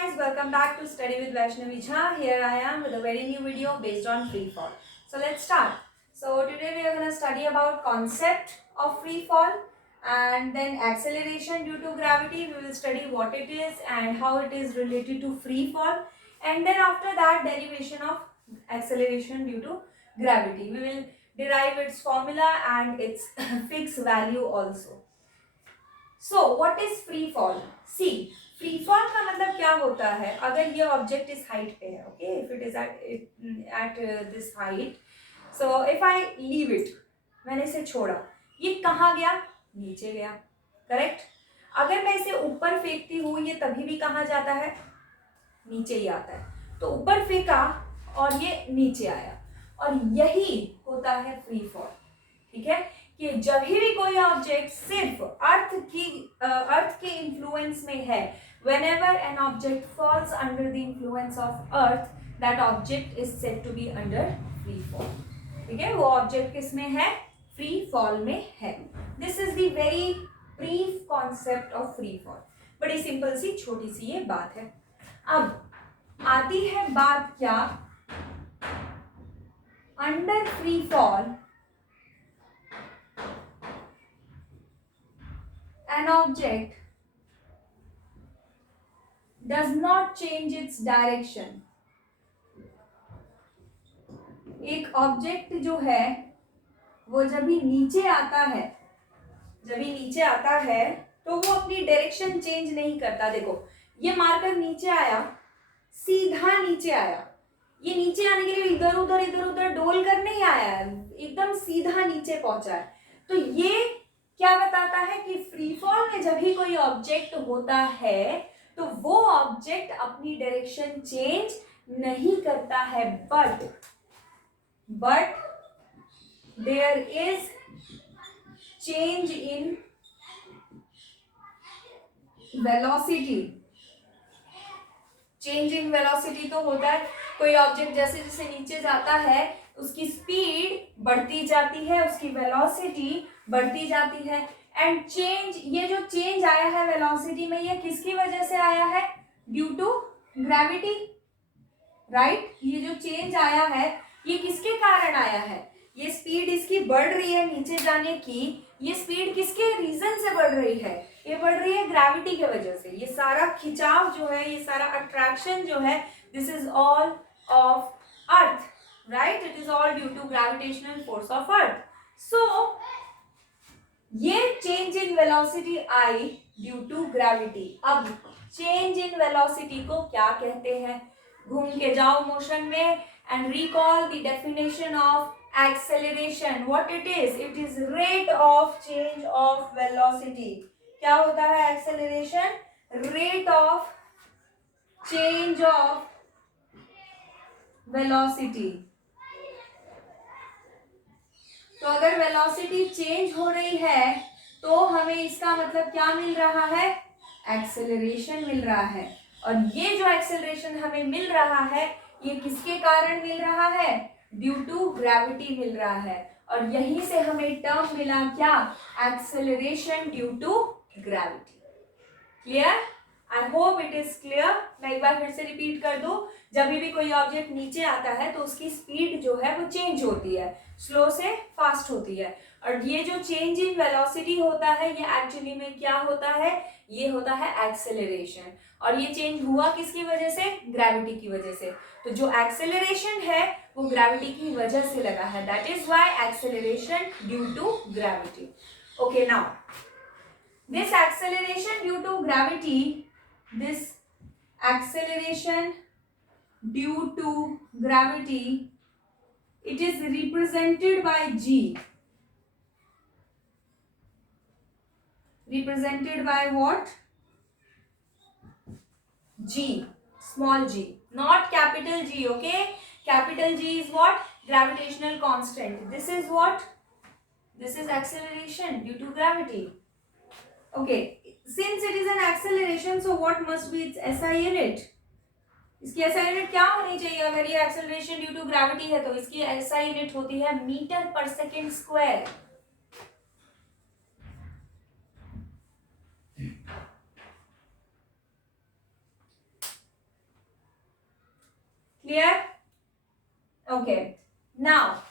guys, welcome back to Study with Vaishnavi Jha. Here I am with a very new video based on free fall. So let's start. So today we are going to study about concept of free fall and then acceleration due to gravity. We will study what it is and how it is related to free fall, and then after that derivation of acceleration due to gravity. We will derive its formula and its fixed value also. So what is free fall? See, free fall का मतलब क्या होता है? अगर ये object इस height पे है, okay, if it is at this height, so if I leave it, मैंने इसे छोड़ा, ये कहाँ गया? नीचे गया, करेक्ट. अगर मैं इसे ऊपर फेंकती हूँ, ये तभी भी कहाँ जाता है? नीचे ही आता है. तो ऊपर फेंका और ये नीचे आया, और यही होता है फ्री फॉल. ठीक है, कि जब भी कोई ऑब्जेक्ट सिर्फ अर्थ के इन्फ्लुएंस में है, whenever an object falls under the influence of earth, that object is said to be under free fall. ठीक है, वो ऑब्जेक्ट किस में है? फ्री फॉल में है. This is the very brief concept of free fall. बड़ी सिंपल सी छोटी सी ये बात है. अब आती है बात क्या? Under free fall an object does not change its direction. एक ऑब्जेक्ट जो है वो जब भी नीचे आता है, तो वो अपनी डायरेक्शन चेंज नहीं करता. देखो, ये मार्कर नीचे आया, सीधा नीचे आया. ये नीचे आने के लिए इधर उधर डोल कर नहीं आया है, एकदम सीधा नीचे पहुंचा है. तो ये क्या बताता है कि फ्री फॉल में जब भी कोई ऑब्जेक्ट होता है तो वो ऑब्जेक्ट अपनी डायरेक्शन चेंज नहीं करता है, but there is change in velocity. Change in velocity तो होता है, कोई ऑब्जेक्ट जैसे जैसे नीचे जाता है उसकी स्पीड बढ़ती जाती है, उसकी वेलोसिटी बढ़ती जाती है. एंड चेंज, ये जो चेंज आया है वेलोसिटी में, ये किसकी वजह से आया है? Due to gravity, right. ये जो चेंज आया है ये किसके कारण आया है? ये स्पीड इसकी बढ़ रही है नीचे जाने की, ये स्पीड किसके रीजन से बढ़ रही है? ये बढ़ रही है ग्रेविटी की वजह से. ये सारा खिंचाव जो है, ये सारा अट्रैक्शन जो है, this is all of earth, right? It is all due to gravitational force of earth. So ये change in velocity I due to gravity. अब change in velocity को क्या कहते हैं? घूम के जाओ मोशन में and recall the definition of acceleration. What it is? It is rate of change of velocity. क्या होता है acceleration? Rate of change of velocity. तो अगर वेलोसिटी चेंज हो रही है तो हमें इसका मतलब क्या मिल रहा है? एक्सेलरेशन मिल रहा है. और ये जो एक्सेलरेशन हमें मिल रहा है, ये किसके कारण मिल रहा है? ड्यू टू ग्रेविटी मिल रहा है. और यहीं से हमें टर्म मिला क्या? Acceleration due to gravity. Clear? I hope it is clear. मैं एक बार फिर से रिपीट कर दूं. जब भी कोई ऑब्जेक्ट नीचे आता है तो उसकी स्पीड जो है वो चेंज होती है, स्लो से फास्ट होती है. और ये जो चेंज इन वेलोसिटी होता है, ये एक्चुअली में क्या होता है? ये होता है एक्सेलरेशन. और ये चेंज हुआ किसकी वजह से? ग्रेविटी की वजह से. तो जो एक्सेलरेशन है वो ग्रेविटी की वजह से लगा है. That is why acceleration due to gravity. Okay, now this acceleration due to gravity, this acceleration due to gravity, it is represented by G. Represented by what? G, small g, not capital G, okay? Capital G is what? Gravitational constant. This is what? This is acceleration due to gravity. Okay, since it is an acceleration, so what must be its SI unit? इसकी SI unit क्या होनी चाहिए? अगर ये acceleration due to gravity है तो इसकी SI unit होती है मीटर पर second square. Clear? Okay. Now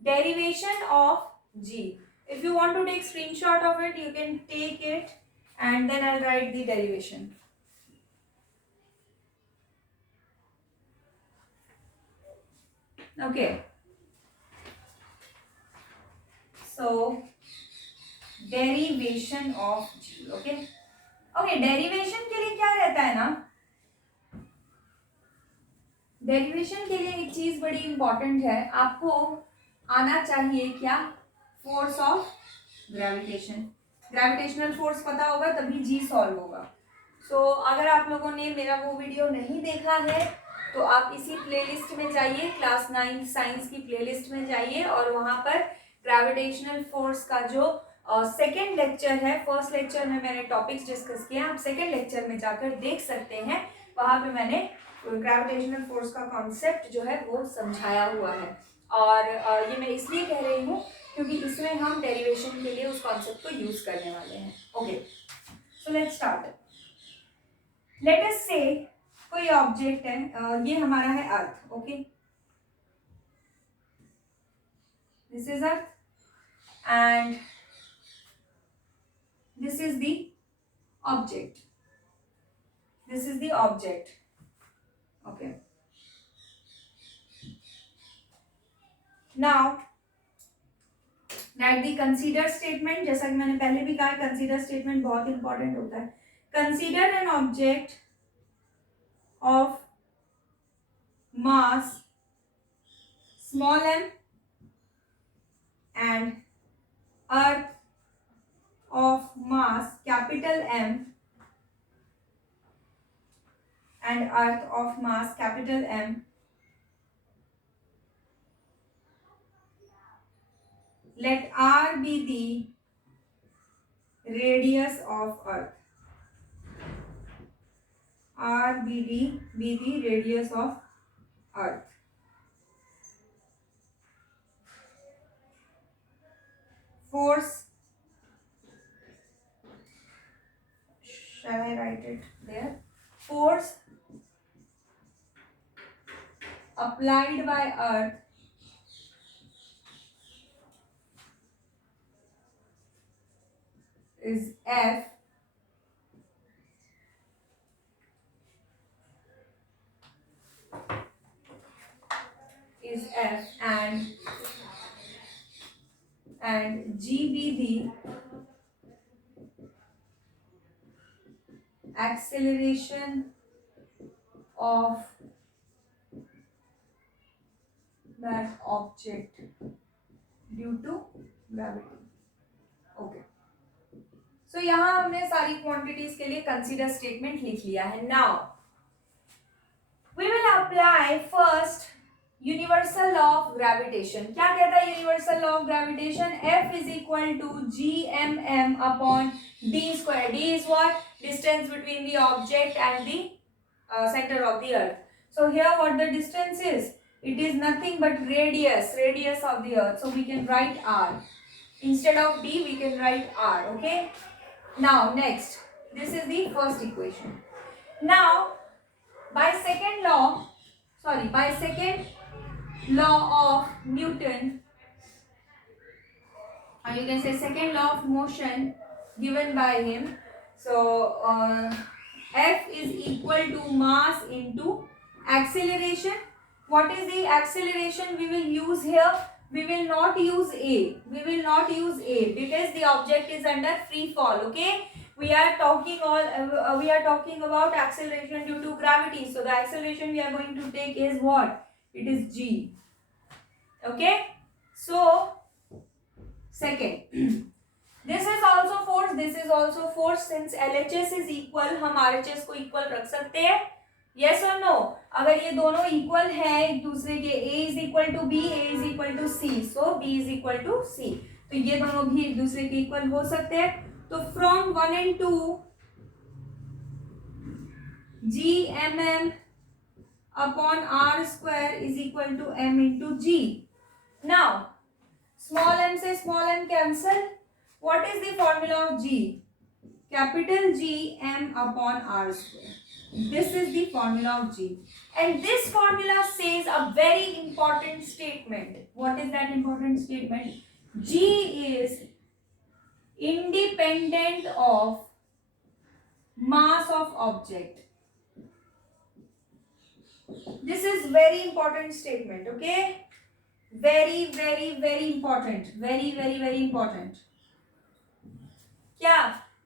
derivation of g. If you want to take screenshot of it, you can take it and then I'll write the derivation. Okay. So derivation of g. Okay. Okay, derivation के लिए क्या रहता है ना, derivation के लिए एक चीज बड़ी इंपॉर्टेंट है, आपको आना चाहिए क्या, force of gravitation. Gravitational force पता होगा तभी जी सॉल्व होगा। सो अगर आप लोगों ने मेरा वो वीडियो नहीं देखा है तो आप इसी प्लेलिस्ट में जाइए, क्लास 9 साइंस की प्लेलिस्ट में जाइए और वहां पर ग्रेविटेशनल फोर्स का जो सेकेंड लेक्चर है, फर्स्ट लेक्चर में मैंने टॉपिक्स डिस्कस किए, आप सेकेंड लेक्चर में जाकर देख सकते हैं। वहां पे मैंने ग्रेविटेशनल फोर्स का कॉन्सेप्ट जो है वो समझाया हुआ है। और ये मैं इसलिए कह रही हूँ क्योंकि इसमें हम डेरिवेशन के लिए उस कॉन्सेप्ट को यूज करने वाले हैं। Okay, so let's start. Let us से कोई ऑब्जेक्ट है, ये हमारा है earth. Okay, this is earth and this is the object, this is the object. Okay, now that the consider statement, जैसा कि मैंने पहले भी कहा, कंसीडर स्टेटमेंट बहुत इंपॉर्टेंट होता है। Consider an object of mass small m and earth of mass capital M and earth of mass capital M, let R be the radius of earth. R be the radius of earth. Force, shall I write it there? Force applied by earth is F and G be the acceleration of that object due to gravity. Okay. So यहाँ हमने सारी quantities के लिए consider statement लिख लिया है। Now we will apply first universal law of gravitation. क्या कहता है universal law of gravitation? F is equal to GMM upon d square. d is what? Distance between the object and the center of the earth. So here what the distance is? It is nothing but radius of the earth. So we can write R. Instead of d we can write R. Okay. Now next, this is the first equation. Now by second law of Newton, or you can say second law of motion given by him. So F is equal to mass into acceleration. What is the acceleration we will use here? We will not use A. We will not use A because the object is under free fall. Okay. We are talking about acceleration due to gravity. So the acceleration we are going to take is what? It is G. Okay. So second, this is also force. This is also force. Since LHS is equal, हम RHS को equal रख सकते हैं. Yes or no? अगर ये दोनों equal है एक दूसरे के, A is equal to B, A is equal to C, so B is equal to C. तो ये दोनों भी एक दूसरे के equal हो सकते हैं. तो from 1 and 2, GMM upon R square is equal to M into G. Now, small m से small m cancel. What is the formula of G? Capital G M upon R square. This is the formula of G. And this formula says a very important statement. What is that important statement? G is independent of mass of object. This is very important statement, okay? Very very very important, very important. क्या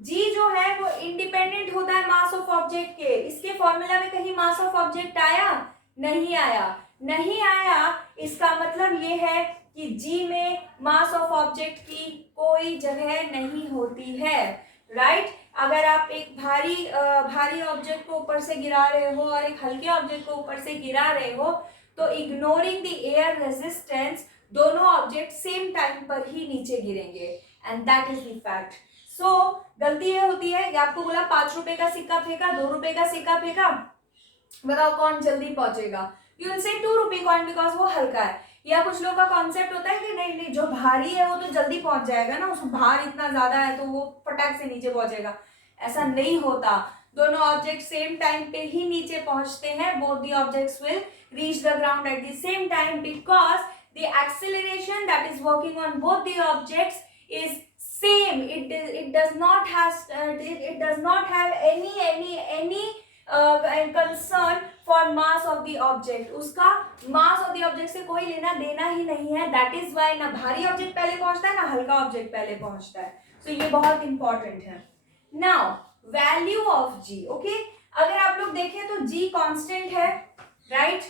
जी जो है वो independent होता है mass of object के. इसके formula में कहीं मास ऑफ ऑब्जेक्ट आया? नहीं आया. नहीं आया इसका मतलब ये है कि जी में मास ऑफ ऑब्जेक्ट की कोई जगह नहीं होती है. राइट अगर आप एक भारी ऑब्जेक्ट को ऊपर से गिरा रहे हो और एक हल्के ऑब्जेक्ट को ऊपर से गिरा रहे हो तो इग्नोरिंग द एयर रेजिस्टेंस दोनों ऑब्जेक्ट सेम टाइम पर ही नीचे गिरेंगे. And that is the fact. So गलती ये होती है कि आपको बोला 5 रुपए का सिक्का फेंका, 2 रुपए का सिक्का फेंका, बताओ कौन जल्दी पहुंचेगा? You will say 2 rupee coin because वो हल्का है. या कुछ लोगों का कॉन्सेप्ट होता है कि नहीं नहीं जो भारी है वो तो जल्दी पहुंच जाएगा ना, उसको भार इतना ज्यादा है तो वो फटाक से नीचे पहुंचेगा. ऐसा नहीं होता. दोनों ऑब्जेक्ट सेम टाइम पे ही नीचे पहुंचते हैं. Both the objects will reach the ground at the same time because the acceleration that is working on both the objects is same. It does not have any concern for mass of the object. उसका mass of the object से कोई लेना देना ही नहीं है. That is why ना भारी object पहले पहुंचता है ना हल्का ऑब्जेक्ट पहले पहुंचता है. So ये बहुत इंपॉर्टेंट है. Now value of G. Okay, अगर आप लोग देखें तो G कांस्टेंट है. राइट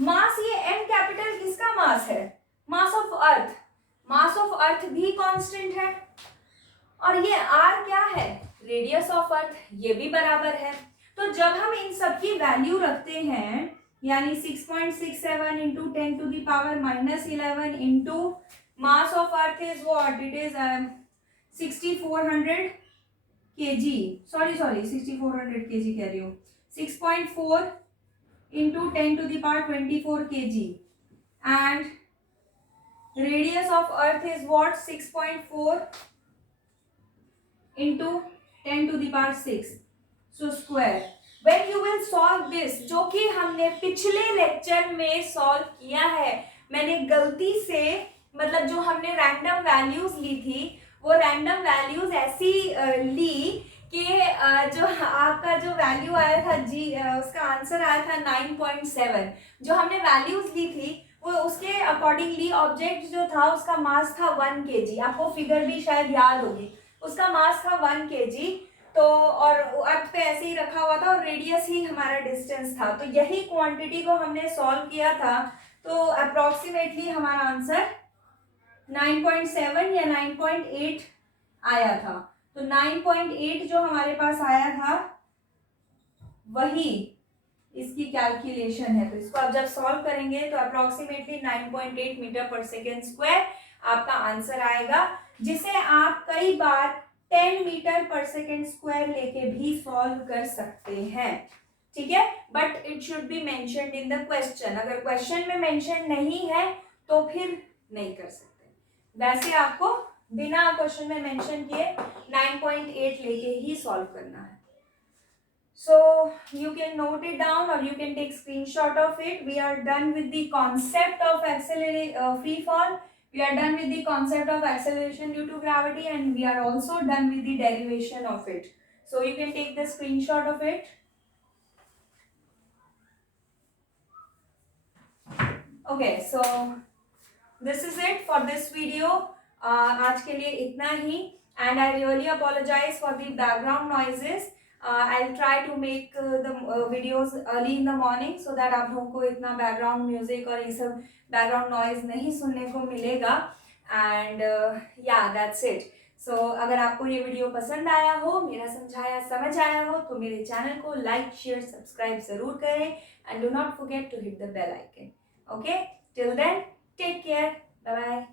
मास ये M कैपिटल किसका मास है? मास ऑफ अर्थ. मास ऑफ अर्थ भी कांस्टेंट है. और ये R क्या है? Radius of earth. ये भी बराबर है. तो जब हम इन सब की वैल्यू रखते हैं यानी 6.67 into 10 to the power -11 into mass of earth is what it is 6400 kg. Sorry 6400 kg कह रही हूँ. 6.4 into 10 to the power 24 kg and radius of earth is what? 6.4 into 10 to the power 6. So square. When you will solve this, जो कि हमने पिछले lecture में solve किया है, मैंने गलती से मतलब जो हमने रैंडम वैल्यूज ली थी वो रैंडम वैल्यूज ऐसी ली कि जो आपका जो वैल्यू आया था जी उसका आंसर आया था 9.7. जो हमने वैल्यूज ली थी वो उसके अकॉर्डिंगली ऑब्जेक्ट जो था उसका मास था 1 kg. आपको फिगर भी शायद याद होगी. उसका मास था 1 kg. तो और अर्थ पे ऐसे ही रखा हुआ था और रेडियस ही हमारा डिस्टेंस था. तो यही क्वांटिटी को हमने सॉल्व किया था. तो अप्रोक्सीमेटली हमारा आंसर 9.7 या 9.8 आया था. तो 9.8 जो हमारे पास आया था वही इसकी कैलकुलेशन है. तो इसको आप जब सॉल्व करेंगे तो अप्रोक्सीमेटली 9.8 मीटर पर सेकेंड स्क्वायर आपका आंसर आएगा, जिसे आप कई बार 10 मीटर पर सेकेंड स्क्वायर लेके भी सॉल्व कर सकते हैं. ठीक है, but it should be mentioned in the question. अगर क्वेश्चन में मेंशन नहीं है तो फिर नहीं कर सकते. वैसे आपको बिना क्वेश्चन में मेंशन किए 9.8 लेके ही सॉल्व करना है. So you can note it down or you can take screenshot of it. We are done with the concept of free fall. We are done with the concept of acceleration due to gravity, and we are also done with the derivation of it. So you can take the screenshot of it. Okay, so this is it for this video. आज के लिए इतना ही. And I really apologize for the background noises. I'll try to make the videos early in the morning so that आप लोगों को इतना background music और ये सब background noise नहीं सुनने को मिलेगा. And yeah, that's it. So अगर आपको ये वीडियो पसंद आया हो, मेरा समझाया समझ आया हो तो मेरे चैनल को लाइक शेयर सब्सक्राइब ज़रूर करें. And do not forget to hit the bell icon. Okay, till then take care. Bye bye.